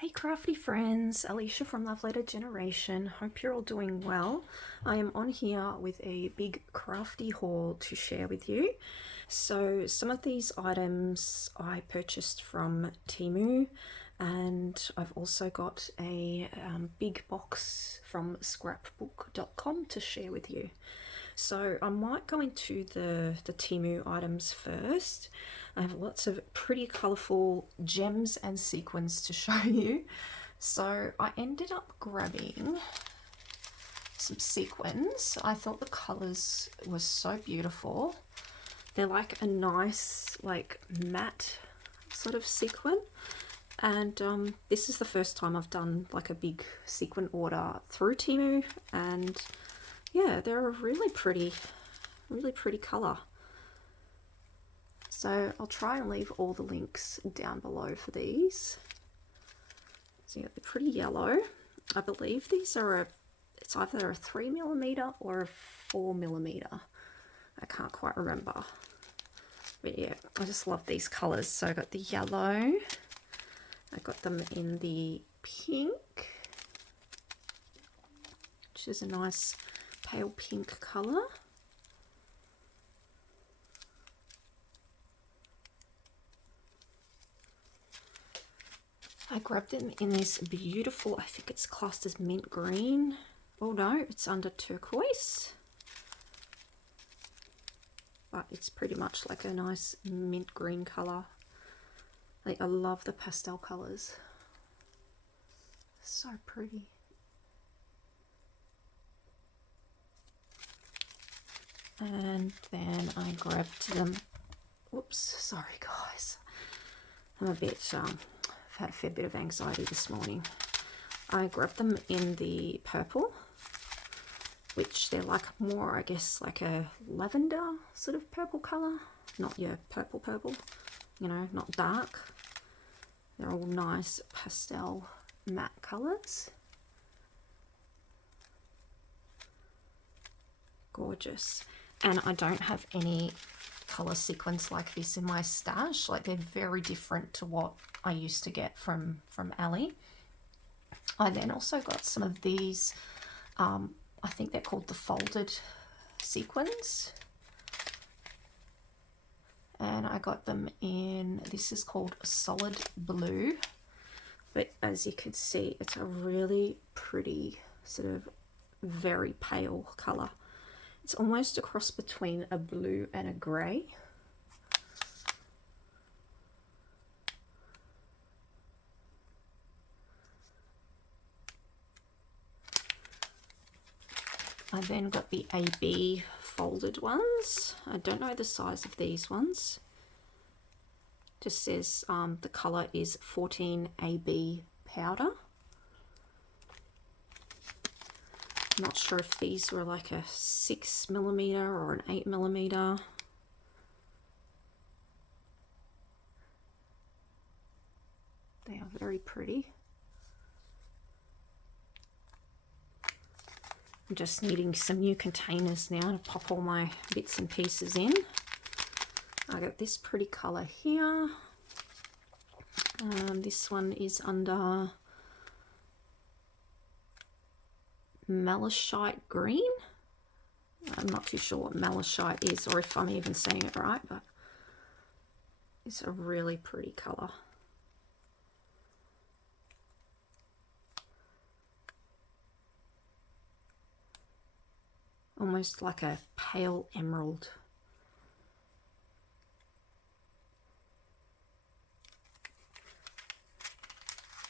Hey crafty friends, Alicia from Love Letter Generation. Hope you're all doing well. I am on here with a big crafty haul to share with you. So some of these items I purchased from Temu, and I've also got a big box from Scrapbookcom to share with you. So I might go into the Temu items first. I have lots of pretty colourful gems and sequins to show you. So I ended up grabbing some sequins. I thought the colours were so beautiful. They're like a nice, like matte sort of sequin. And this is the first time I've done like a big sequin order through Temu, and yeah, they're a really pretty colour. So I'll try and leave all the links down below for these. So yeah, they're pretty yellow. I believe these are it's either a 3mm or a 4mm. I can't quite remember. But yeah, I just love these colours. So I got the yellow. I got them in the pink, which is a nice pale pink colour. I grabbed them in this beautiful, I think it's classed as mint green. Oh no, it's under turquoise. But it's pretty much like a nice mint green colour. Like, I love the pastel colours. So pretty. And then I grabbed them. Oops, sorry guys. I'm a bit, I've had a fair bit of anxiety this morning. I grabbed them in the purple, which they're like more, I guess, like a lavender sort of purple colour. Not your purple, you know, not dark. They're all nice pastel matte colours. Gorgeous. And I don't have any colour sequins like this in my stash. Like, they're very different to what I used to get from Ali. I then also got some of these, I think they're called the folded sequins. And I got them in, this is called solid blue. But as you can see, it's a really pretty sort of very pale colour. It's almost a cross between a blue and a grey. I then got the AB folded ones. I don't know the size of these ones. Just says the colour is 14 AB powder. Not sure if these were like a 6mm or an 8mm. They are very pretty. I'm just needing some new containers now to pop all my bits and pieces in. I got this pretty colour here. This one is under malachite green. I'm not too sure what malachite is, or if I'm even saying it right, but it's a really pretty colour. Almost like a pale emerald.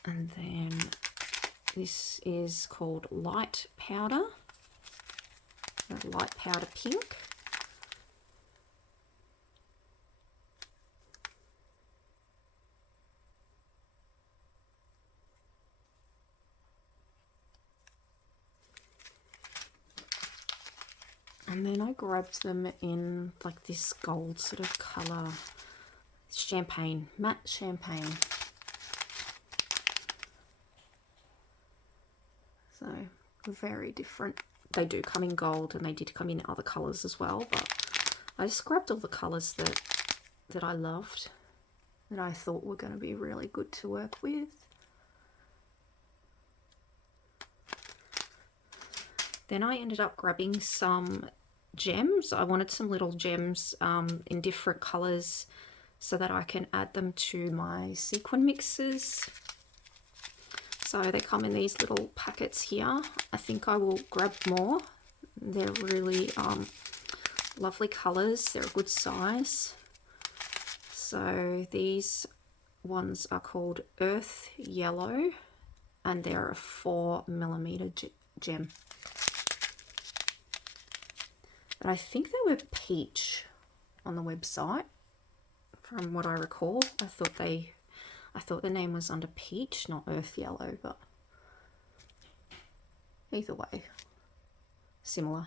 And then this is called light powder, light powder pink. And then I grabbed them in like this gold sort of colour, champagne, matte champagne. So very different. They do come in gold, and they did come in other colours as well, but I just grabbed all the colours that I loved, that I thought were going to be really good to work with. Then I ended up grabbing some gems. I wanted some little gems in different colours so that I can add them to my sequin mixes. So they come in these little packets here. I think I will grab more. They're really lovely colours. They're a good size. So these ones are called Earth Yellow, and they're a 4mm gem. But I think they were peach on the website, from what I recall. I thought the name was under peach, not Earth Yellow, but either way, similar.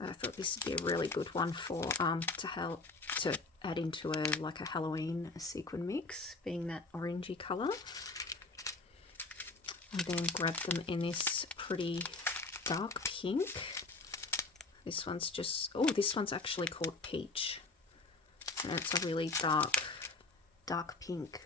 I thought this would be a really good one for to add into like a Halloween sequin mix, being that orangey colour. And then grab them in this pretty dark pink. This one's this one's actually called Peach. And it's a really dark pink.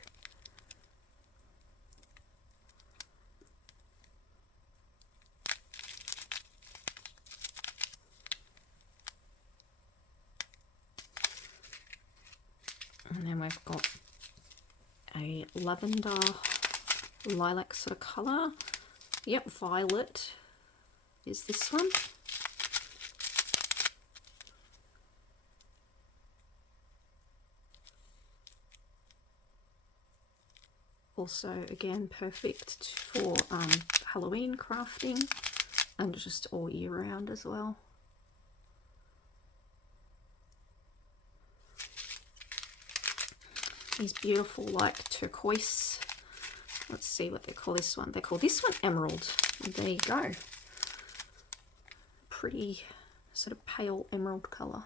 And then we've got a lavender lilac sort of colour. Yep, violet is this one. Also, again, perfect for Halloween crafting and just all year round as well. These beautiful like turquoise, let's see what they call this one. They call this one emerald. There you go. Pretty sort of pale emerald colour.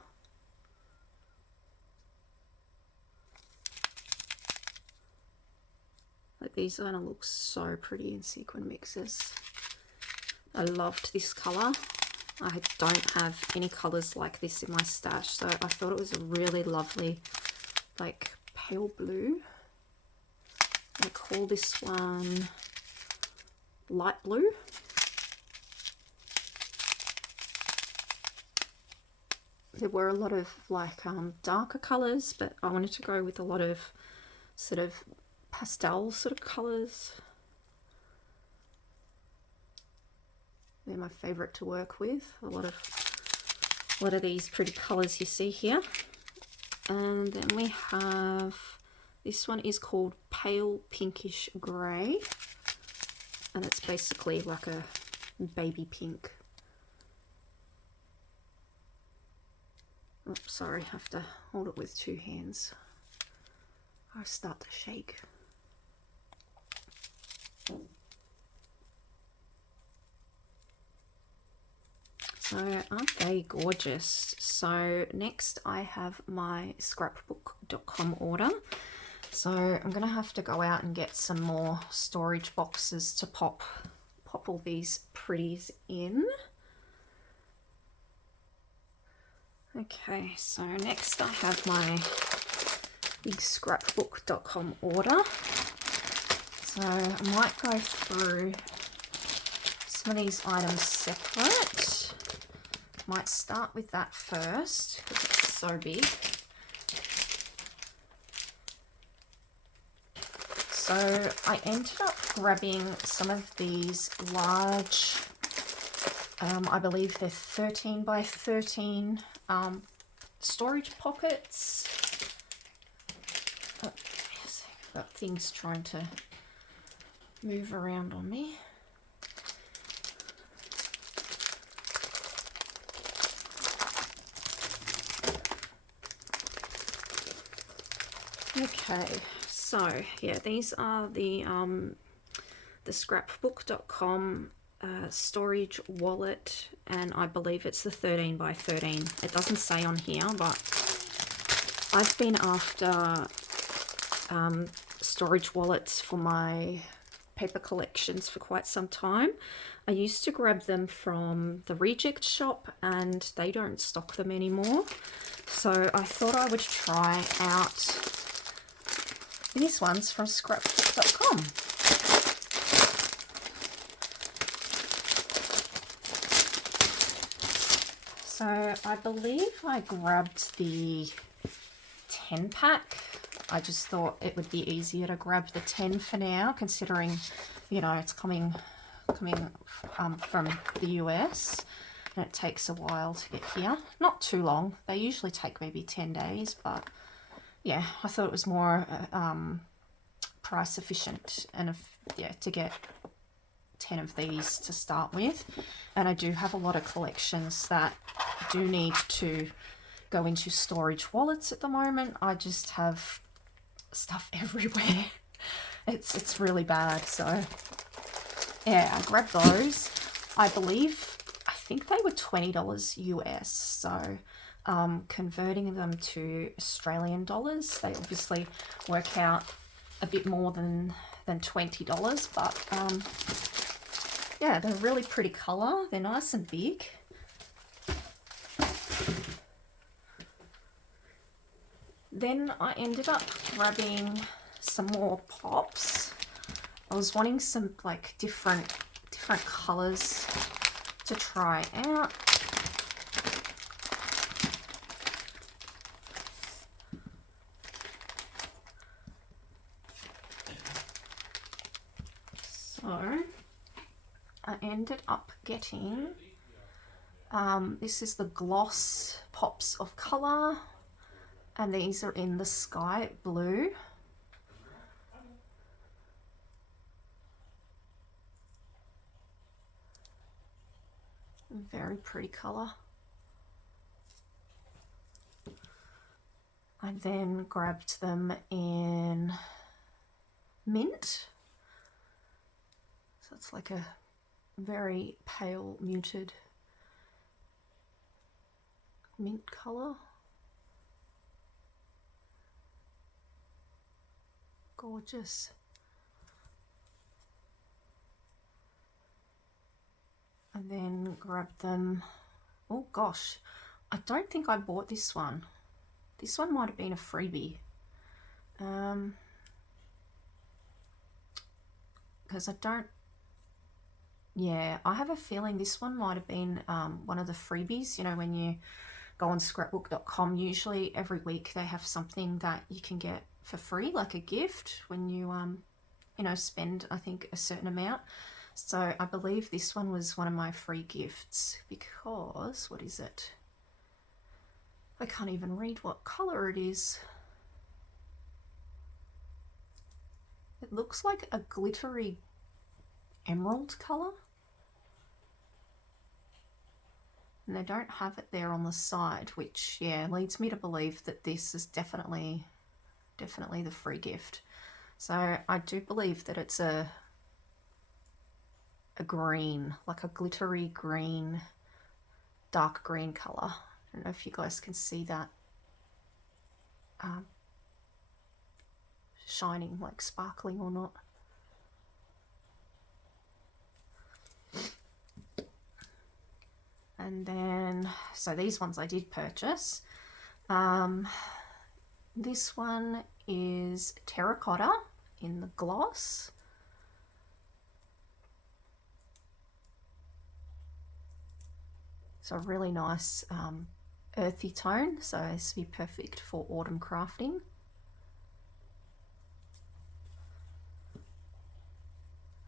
Like these are gonna look so pretty in sequin mixes. I loved this colour. I don't have any colours like this in my stash, so I thought it was a really lovely, like, pale blue. I call this one light blue. There were a lot of like darker colours, but I wanted to go with a lot of sort of pastel sort of colours. They're my favourite to work with. A lot of these pretty colours you see here. And then we have, this one is called Pale Pinkish Grey, and it's basically like a baby pink. Oops, sorry, I have to hold it with two hands. I start to shake. So aren't they gorgeous? So next I have my Scrapbookcom order. So I'm gonna have to go out and get some more storage boxes to pop all these pretties in. Okay, so next I have my big Scrapbookcom order. So I might go through some of these items separate. Might start with that first because it's so big. So I ended up grabbing some of these large, I believe they're 13 by 13 storage pockets. Oh, yes, I've got things trying to move around on me. Okay, so yeah, these are the Scrapbookcom storage wallet, and I believe it's the 13 by 13. It doesn't say on here, but I've been after storage wallets for my paper collections for quite some time. I used to grab them from the reject shop and they don't stock them anymore. So I thought I would try out these ones from Scrapbookcom. So I believe I grabbed the 10 pack. I just thought it would be easier to grab the 10 for now, considering, you know, it's coming from the US and it takes a while to get here. Not too long. They usually take maybe 10 days, but yeah, I thought it was more price efficient and yeah, to get 10 of these to start with. And I do have a lot of collections that do need to go into storage wallets at the moment. I just have stuff everywhere. It's really bad. So yeah, I grabbed those. I think they were $20 US. So converting them to Australian dollars, they obviously work out a bit more than $20, but yeah, they're really pretty colour. They're nice and big. Then I ended up grabbing some more pops. I was wanting some like different colours to try out. So I ended up getting, this is the gloss pops of colour, and these are in the sky blue. Very pretty colour. I then grabbed them in mint. So it's like a very pale muted mint colour. Gorgeous. And then grab them. Oh gosh, I don't think I bought this one. This one might have been a freebie. Because I don't, yeah, I have a feeling this one might have been one of the freebies. You know, when you go on Scrapbookcom, usually every week they have something that you can get for free, like a gift, when you, you know, spend, I think, a certain amount. So I believe this one was one of my free gifts because, what is it? I can't even read what colour it is. It looks like a glittery emerald colour. And they don't have it there on the side, which, yeah, leads me to believe that this is definitely the free gift. So I do believe that it's a green, like a glittery green, dark green colour. I don't know if you guys can see that. Shining, like sparkling or not. And then, so these ones I did purchase. This one is terracotta in the gloss. So a really nice earthy tone, so this would be perfect for autumn crafting.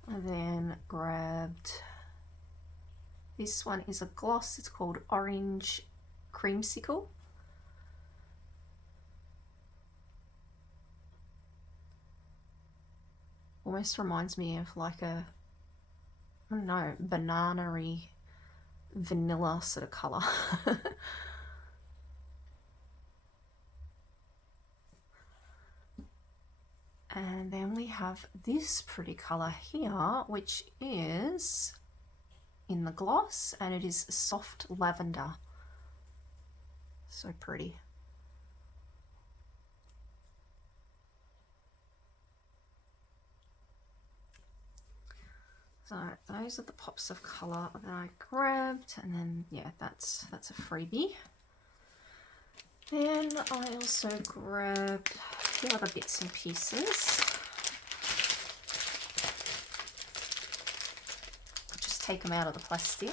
I then grabbed, this one is a gloss, it's called Orange Creamsicle. Almost reminds me of like a, I don't know, banana-y vanilla sort of colour. And then we have this pretty colour here, which is in the gloss, and it is soft lavender. So pretty. So those are the pops of colour that I grabbed, and then yeah, that's a freebie. Then I also grabbed the other bits and pieces. I'll just take them out of the plastic.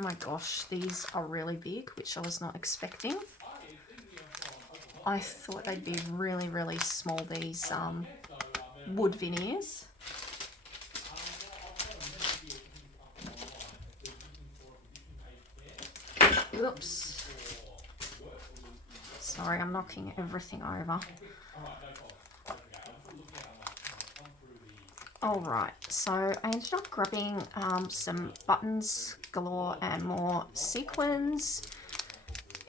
Oh my gosh, these are really big, which I was not expecting. I thought they'd be really, really small, these wood veneers. Oops. Sorry, I'm knocking everything over. Alright, so I ended up grabbing some buttons galore and more sequins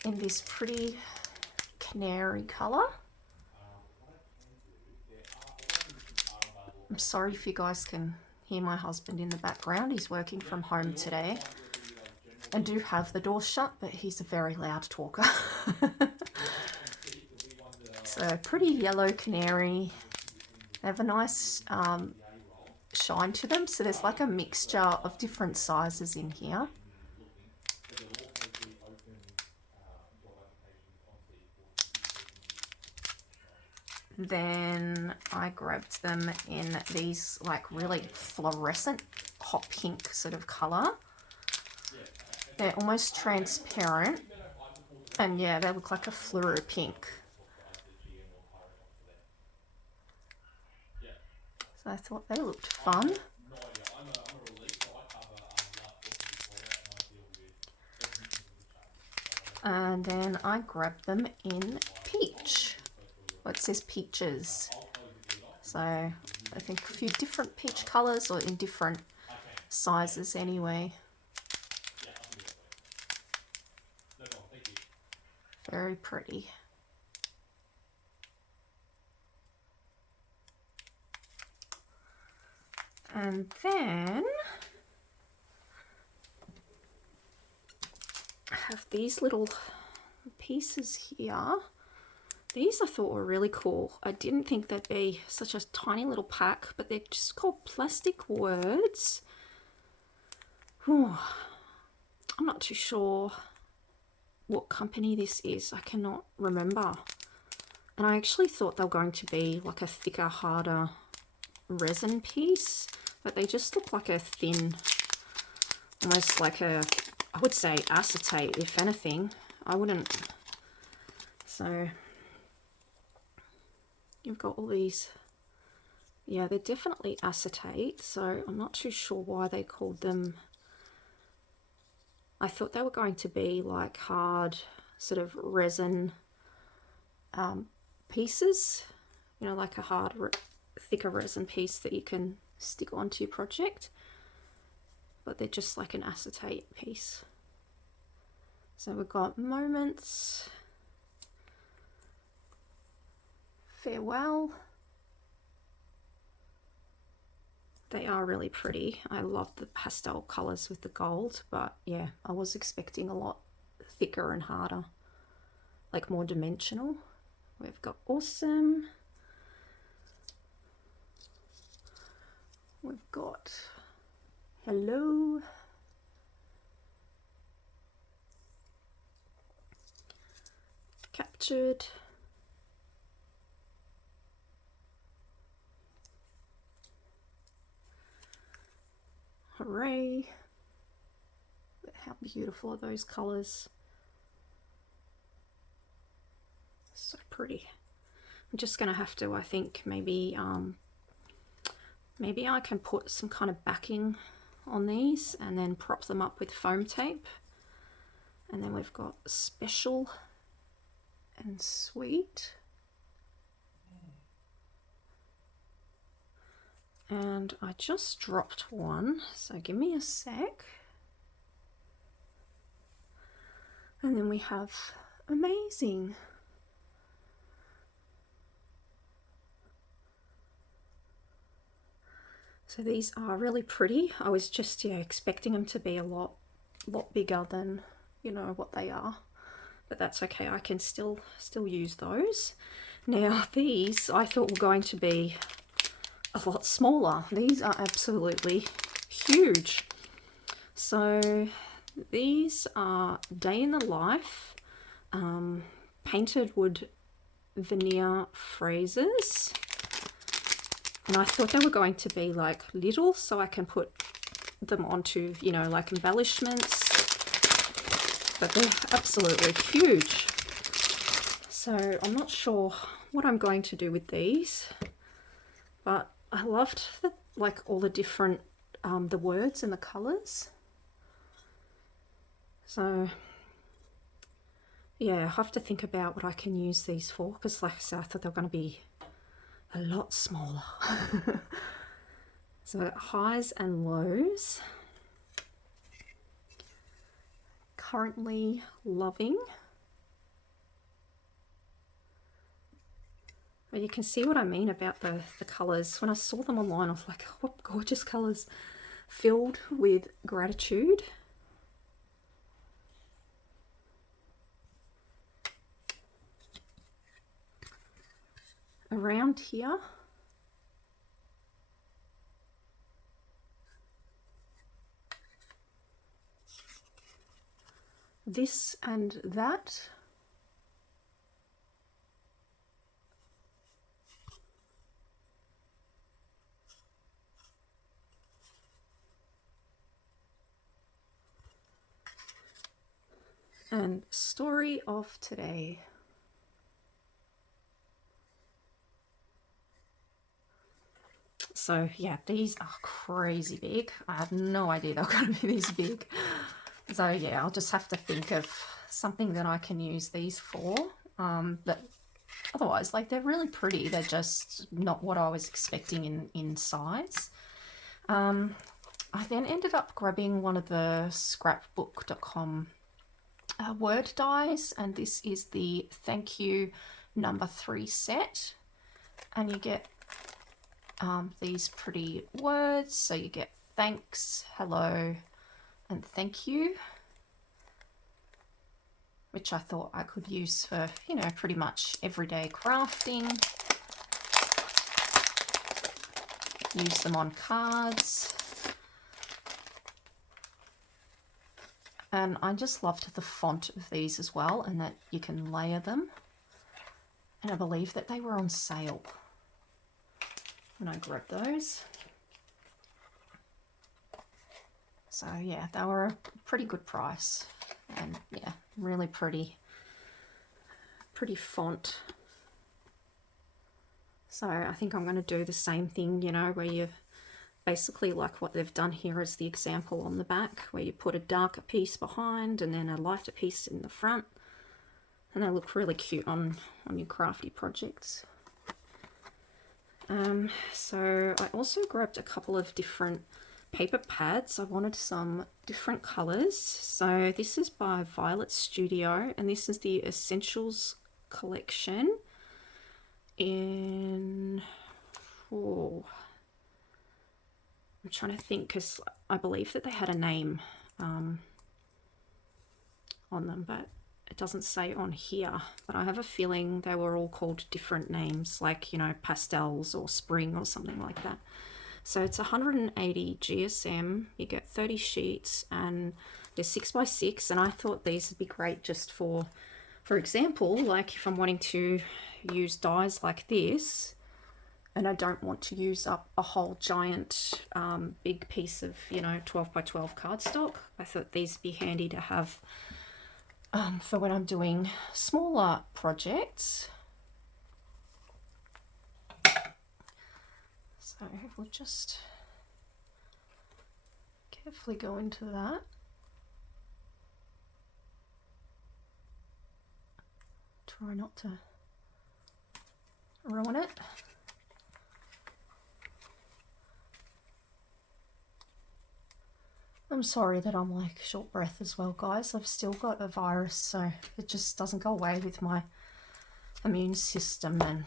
in this pretty canary colour. I'm sorry if you guys can hear my husband in the background. He's working from home today. I do have the door shut, but he's a very loud talker. So pretty yellow canary. They have a nice shine to them, so there's like a mixture of different sizes in here. Then I grabbed them in these like really fluorescent hot pink sort of colour. They're almost transparent, and yeah, they look like a fluoro pink. So I thought they looked fun. And then I grabbed them in peach. Well, it says peaches. So I think a few different peach colours, or in different sizes anyway. Very pretty. And then I have these little pieces here. These I thought were really cool. I didn't think they'd be such a tiny little pack, but they're just called plastic words. Whew. I'm not too sure what company this is. I cannot remember. And I actually thought they were going to be like a thicker, harder resin piece, but they just look like a thin, almost like a, I would say acetate, if anything. I wouldn't. So you've got all these, yeah, they're definitely acetate, so I'm not too sure why they called them. I thought they were going to be like hard sort of resin pieces, you know, like a hard, thicker resin piece that you can stick onto your project, but they're just like an acetate piece. So we've got Moments, Farewell. They are really pretty. I love the pastel colours with the gold, but yeah, I was expecting a lot thicker and harder, like more dimensional. We've got Awesome. We've got Hello. Captured. Hooray. But how beautiful are those colours? So pretty. I'm just going to have to, I think, maybe I can put some kind of backing on these and then prop them up with foam tape. And then we've got Special and Sweet. And I just dropped one, so give me a sec. And then we have Amazing. So these are really pretty. I was just, yeah, expecting them to be a lot bigger than, you know, what they are. But that's okay, I can still use those. Now these I thought were going to be a lot smaller. These are absolutely huge. So these are Day in the Life painted wood veneer phrases. And I thought they were going to be like little, so I can put them onto, you know, like embellishments. but they're absolutely huge. So I'm not sure what I'm going to do with these, but I loved the, like all the different the words and the colors. So yeah, I have to think about what I can use these for, because like I said, I thought they were going to be a lot smaller. So highs and lows. Currently loving. But you can see what I mean about the colours. When I saw them online, I was like, oh, what gorgeous colours. Filled with gratitude. Around here, this and that. And story of today. So yeah, these are crazy big. I had no idea they were going to be this big. So yeah, I'll just have to think of something that I can use these for. But otherwise, like, they're really pretty. They're just not what I was expecting in size. I then ended up grabbing one of the Scrapbookcom word dies, and this is the Thank You number 3 set, and you get these pretty words. So you get thanks, hello, and thank you, which I thought I could use for, you know, pretty much everyday crafting. Use them on cards. And I just loved the font of these as well, and that you can layer them. And I believe that they were on sale when I grabbed those. So yeah, they were a pretty good price. And yeah, really pretty font. So I think I'm going to do the same thing, you know, where you basically, like what they've done here is the example on the back, where you put a darker piece behind and then a lighter piece in the front, and they look really cute on your crafty projects. So I also grabbed a couple of different paper pads. I wanted some different colors. So this is by Violet Studio, and this is the Essentials collection in, oh, I'm trying to think, because I believe that they had a name on them, but it doesn't say on here. But I have a feeling they were all called different names, like, you know, pastels or spring or something like that. So it's 180 GSM, you get 30 sheets, and they're 6x6, and I thought these would be great just for example, like if I'm wanting to use dies like this, and I don't want to use up a whole giant big piece of, you know, 12x12 cardstock. I thought these would be handy to have for when I'm doing smaller projects. So we'll just carefully go into that. Try not to ruin it. I'm sorry that I'm like short breath as well, guys. I've still got a virus, so it just doesn't go away with my immune system and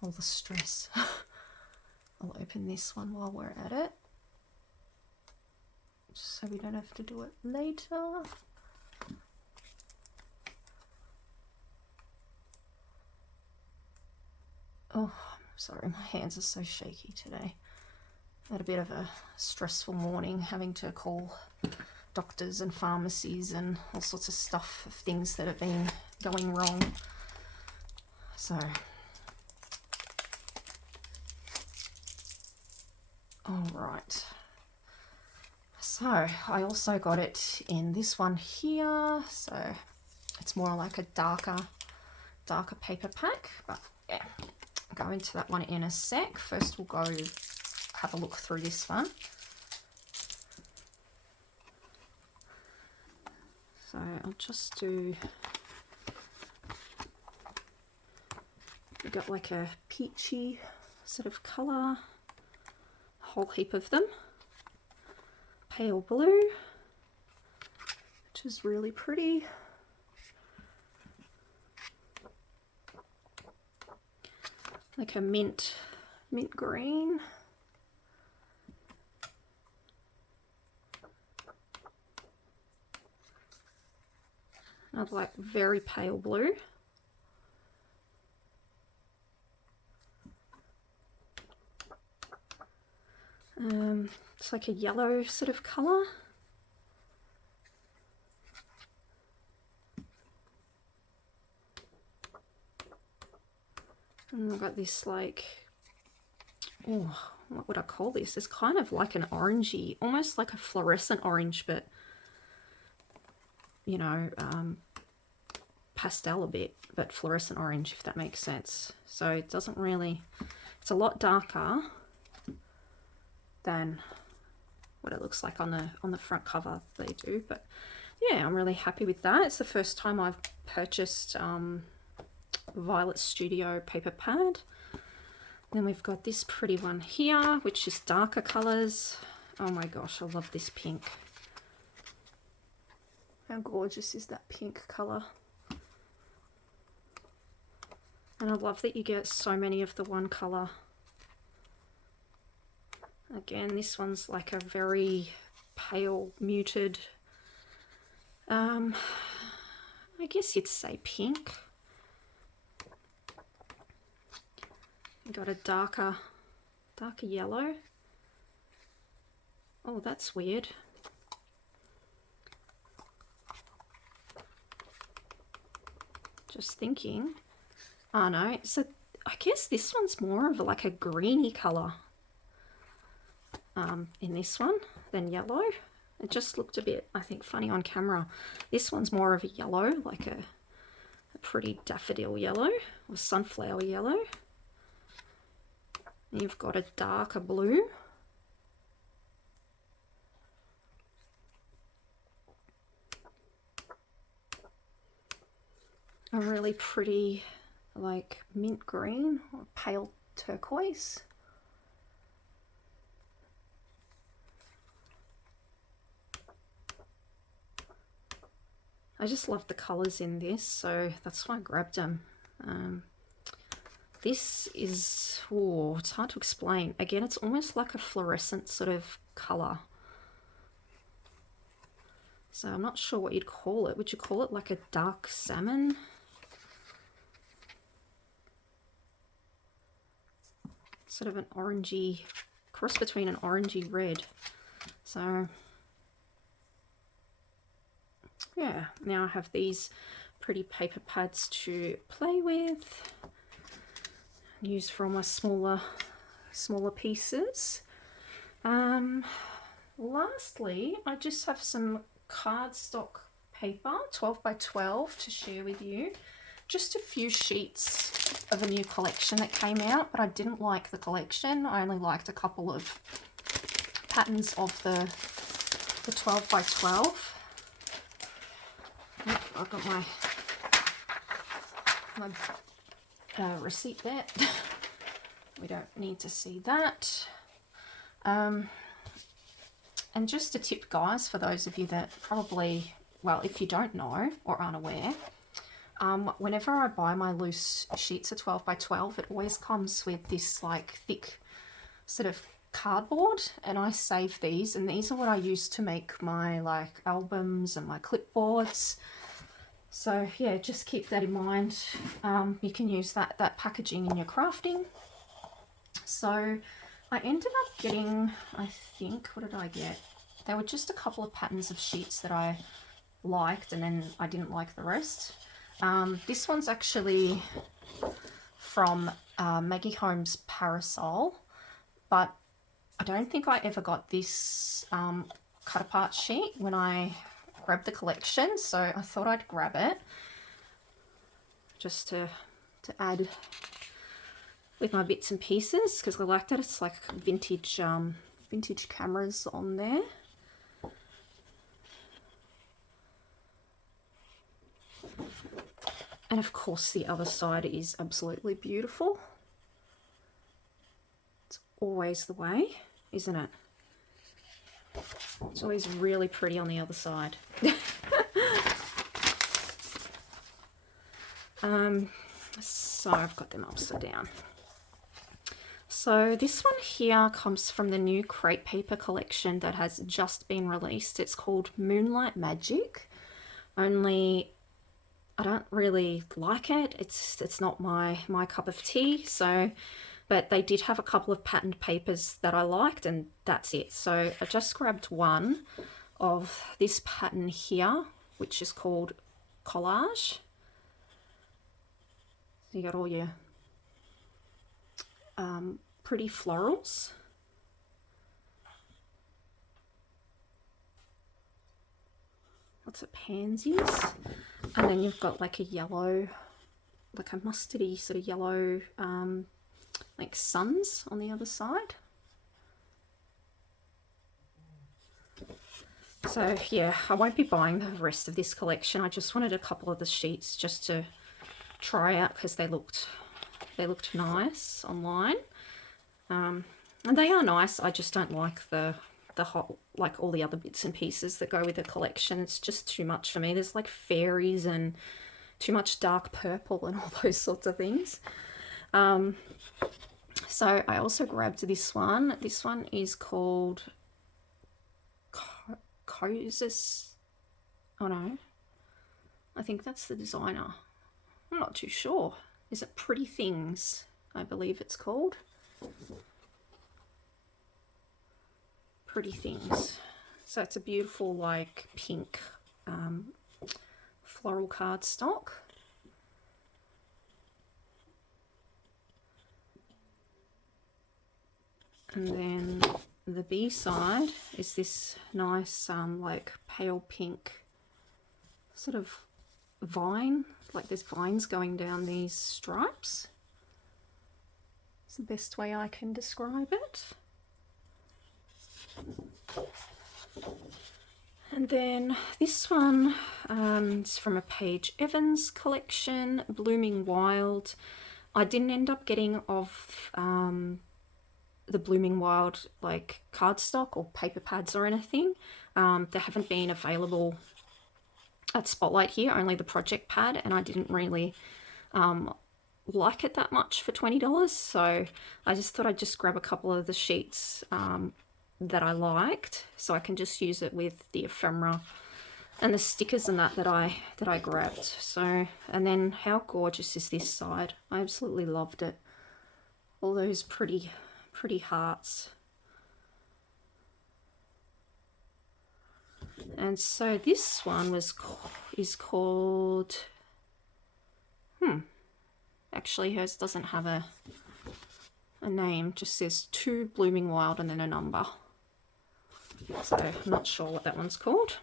all the stress. I'll open this one while we're at it, just so we don't have to do it later. Oh, sorry, my hands are so shaky today. I had a bit of a stressful morning, having to call doctors and pharmacies and all sorts of stuff of things that have been going wrong. So, all right. So So I also got it in this one here, so it's more like a darker paper pack, but yeah, I'll go into that one in a sec. First we'll go have a look through this one. So I'll just do, we got like a peachy sort of colour, a whole heap of them. Pale blue, which is really pretty. Like a mint green. Another like very pale blue. It's like a yellow sort of colour. And I've got this like, oh, what would I call this? It's kind of like an orangey, almost like a fluorescent orange, but you know, pastel a bit, but fluorescent orange, if that makes sense. So it doesn't really, it's a lot darker than what it looks like on the front cover they do, but yeah, I'm really happy with that. It's the first time I've purchased Violet Studio paper pad. Then we've got this pretty one here, which is darker colors. Oh my gosh, I love this pink. How gorgeous is that pink color? And I love that you get so many of the one color. Again, this one's like a very pale, muted, I guess you'd say pink. You've got a darker yellow. Oh, that's weird. Just thinking. Oh no, so I guess this one's more of like a greeny colour in this one than yellow. It just looked a bit, I think, funny on camera. This one's more of a yellow, like a pretty daffodil yellow or sunflower yellow. And you've got a darker blue. A really pretty like mint green or pale turquoise. I just love the colours in this, so that's why I grabbed them. This is, oh, it's hard to explain. Again, it's almost like a fluorescent sort of colour. So I'm not sure what you'd call it. Would you call it like a dark salmon? Sort of an orangey, cross between an orangey red. So yeah, now I have these pretty paper pads to play with, use for all my smaller pieces. Lastly, I just have some cardstock paper, 12 by 12, to share with you. Just a few sheets of a new collection that came out, but I didn't like the collection. I only liked a couple of patterns of the 12 by 12. Oh, I've got my receipt there. We don't need to see that. And just a tip, guys, for those of you that probably, well, if you don't know or aren't aware, whenever I buy my loose sheets of 12 by 12, it always comes with this like thick sort of cardboard, and I save these, and these are what I use to make my like albums and my clipboards. So yeah, just keep that in mind. You can use that packaging in your crafting. So I ended up getting, I think, what did I get? There were just a couple of patterns of sheets that I liked, and then I didn't like the rest. This one's actually from Maggie Holmes' Parasol, but I don't think I ever got this cut apart sheet when I grabbed the collection, so I thought I'd grab it just to add with my bits and pieces, because I like that it's like vintage vintage cameras on there. And of course the other side is absolutely beautiful. It's always the way, isn't it? It's always really pretty on the other side. So I've got them upside down. So this one here comes from the new Crepe Paper collection that has just been released. It's called Moonlight Magic. Only I don't really like it. It's not my cup of tea. So, but they did have a couple of patterned papers that I liked, and that's it. So I just grabbed one of this pattern here, which is called Collage. So you got all your pretty florals. Lots of pansies. And then you've got like a yellow, like a mustardy sort of yellow, like suns on the other side. So yeah, I won't be buying the rest of this collection. I just wanted a couple of the sheets just to try out because they looked nice online. And they are nice. I just don't like the hot, like all the other bits and pieces that go with the collection. It's just too much for me. There's like fairies and too much dark purple and all those sorts of things. So I also grabbed this one. This one is called Cosis. Oh no, I think that's the designer. I'm not too sure. Is it Pretty Things? I believe it's called. Pretty Things. So it's a beautiful like pink floral cardstock. And then the B side is this nice like pale pink sort of vine, like there's vines going down these stripes. It's the best way I can describe it. And then this one is from a Paige Evans collection, Blooming Wild. I didn't end up getting of the Blooming Wild like cardstock or paper pads or anything. They haven't been available at Spotlight here, only the project pad, and I didn't really like it that much for $20, so I just thought I'd just grab a couple of the sheets that I liked, so I can just use it with the ephemera and the stickers and that I grabbed. So, and then how gorgeous is this side? I absolutely loved it. All those pretty hearts. And so this one is called, actually hers doesn't have a name, just says To Blooming Wild and then a number. So I'm not sure what that one's called.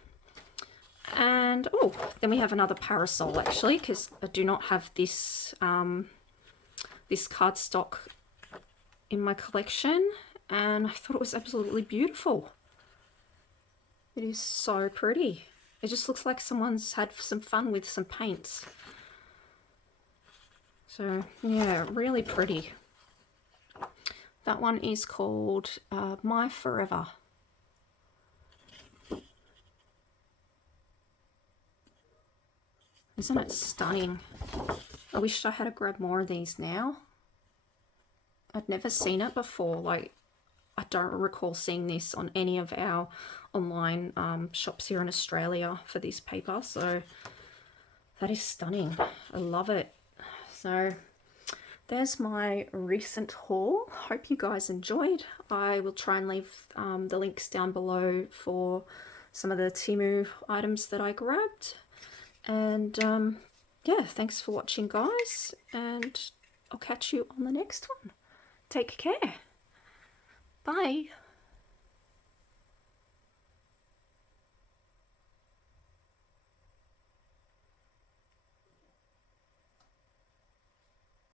And oh, then we have another parasol actually, because I do not have this this cardstock in my collection, and I thought it was absolutely beautiful. It is so pretty. It just looks like someone's had some fun with some paints. So yeah, really pretty. That one is called My Forever. Isn't it stunning? I wish I had to grab more of these now. I'd never seen it before. Like, I don't recall seeing this on any of our online shops here in Australia for this paper. So that is stunning. I love it. So there's my recent haul. Hope you guys enjoyed. I will try and leave the links down below for some of the Temu items that I grabbed. And yeah, thanks for watching guys, and I'll catch you on the next one. Take care. Bye.